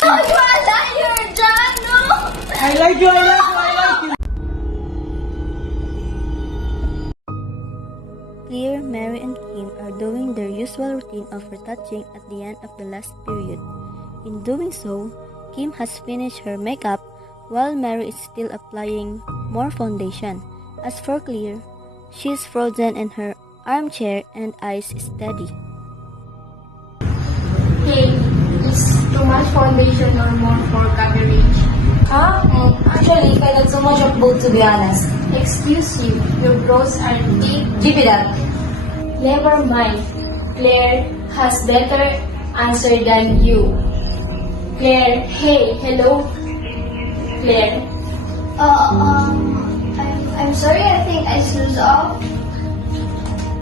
Wala yun, John, no? I like you, I like you, I like you. Claire, Mary, and Kim are doing their usual routine of retouching at the end of the last period. In doing so, Kim has finished her makeup while Mary is still applying more foundation. As for Claire, she is frozen in her armchair and eyes steady. Hey, is too much foundation or more for coverage? Huh? Actually, I got so much of both, to be honest. Excuse you, your brows are thick. Keep it up. Never mind. Claire has better answer than you. Claire, hey, hello. Claire. I'm sorry, I think I snooze off.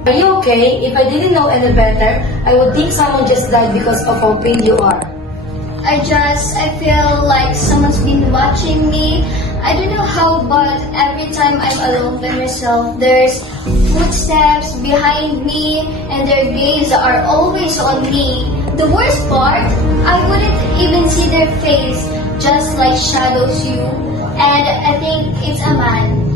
Are you okay? If I didn't know any better, I would think someone just died because of how pale you are. I feel like someone's been watching me. I don't know how, but every time I'm alone by myself, there's footsteps behind me and their gaze are always on me. The worst part, I wouldn't even see their face, just like shadows you. And I think it's a man.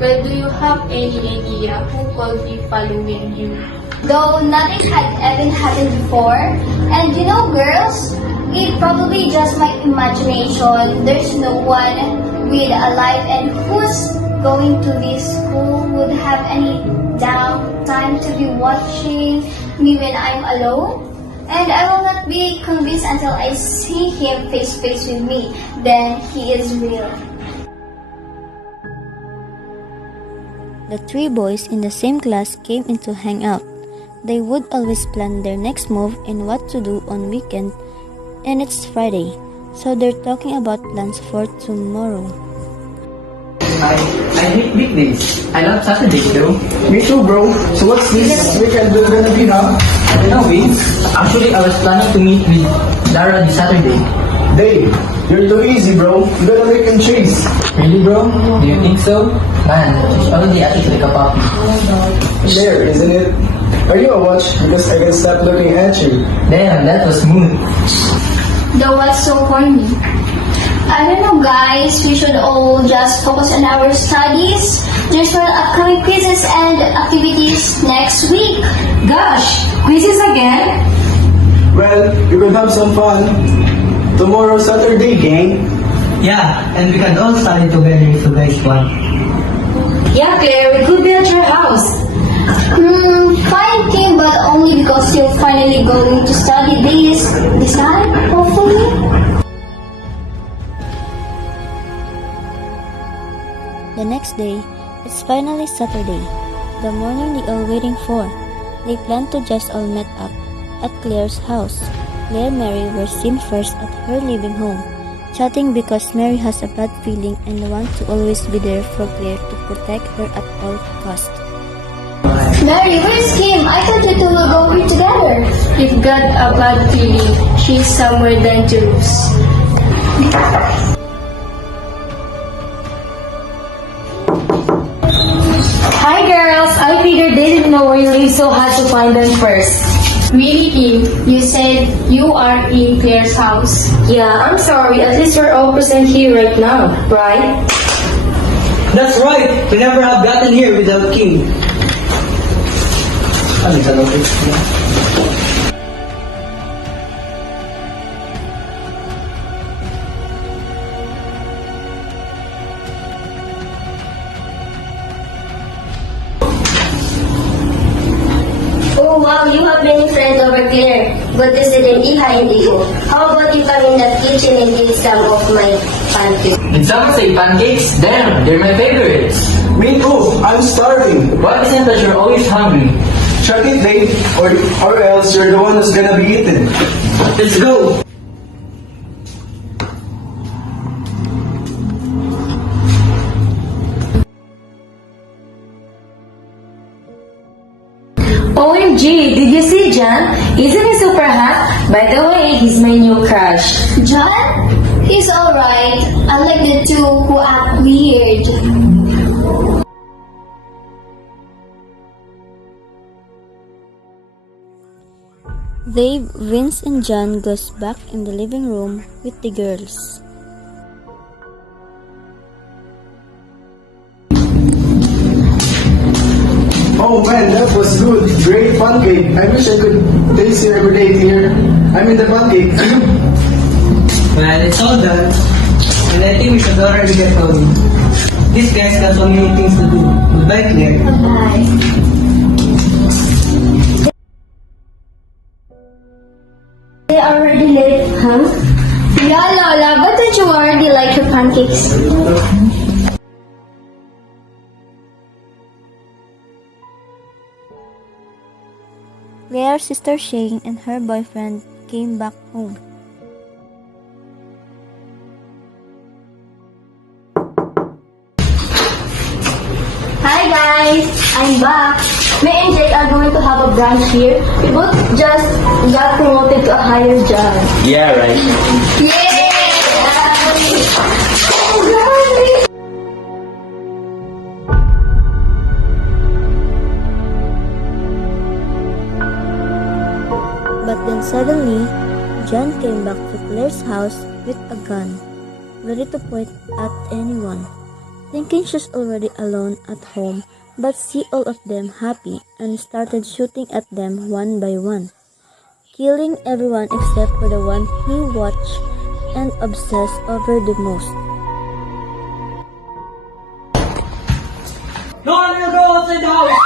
Well, do you have any idea who could be following you? Though nothing had ever happened before. And you know, girls, it's probably just my imagination. There's no one with a life, and who's going to this school would have any downtime to be watching me when I'm alone? And I will not be convinced until I see him face to face with me. Then he is real. The three boys in the same class came in to hang out. They would always plan their next move and what to do on weekend, and it's Friday, so they're talking about plans for tomorrow. I hate weekdays. I love Saturdays though. Me too, bro. So what's this weekend gonna be, huh? I don't know, Vince. Actually, I was planning to meet with Dara this Saturday. Dave, you're too easy, bro. You gotta make him chase. Really, bro? Do you think so? Man, she's already acting like a puppy. There, isn't it? Are you a watch? Because I can stop looking at you. Damn, that was smooth. Though what's so corny? I don't know, guys. We should all just focus on our studies. There's more upcoming quizzes and activities next week. Gosh, quizzes again? Well, you can have some fun. Tomorrow, Saturday, gang. Yeah, and we can all study together if you guys want. Yeah, Claire, we could be at your house. Fine, Kim, but only because you're finally going to study this time, hopefully. The next day, it's finally Saturday, the morning they all waiting for. They planned to just all meet up at Claire's house. Claire and Mary were seen first at her living home, chatting because Mary has a bad feeling and wants to always be there for Claire to protect her at all costs. Mary, where's Kim? I thought you two will go here together. You've got a bad feeling. She's somewhere dangerous. Hi, girls. I figured they didn't know where you live, so had to find them first. Really, Kim? You said you are in Claire's house. Yeah, I'm sorry. At least we're all present here right now, right? That's right. We never have gotten here without Kim. Ano sa lobby? Oh wow, you have many friends over Claire. Good to see them behind you. How about you come in the kitchen and eat some of my pancakes? Did someone say pancakes? Damn, they're my favorites. Me too. I'm starving. Why is it that you're always hungry? Check it, Dave, or else you're the one who's gonna be eaten. Let's go. OMG, did you see John? Isn't he super hot? By the way, he's my new crush. John? He's alright. Unlike the two who act weird. They, Vince and John goes back in the living room with the girls. Oh man, that was good. Great pancake. I wish I could taste it every day here. I mean the pancake. Well, it's all done. And I think we should already get home. These guys got so many things to do. Goodbye, Claire. They already late, huh? Yeah, Lola, but don't you already like your pancakes? Claire's sister Shane and her boyfriend came back home. Hi guys, I'm back. Me and Jake are going to have a brunch here. We both just got promoted to a higher job. Yeah, right. Yay! But then suddenly, John came back to Claire's house with a gun, ready to point at anyone. Thinking she's already alone at home, but see all of them happy and started shooting at them one by one, killing everyone except for the one he watched and obsessed over the most. No one will go outside the house!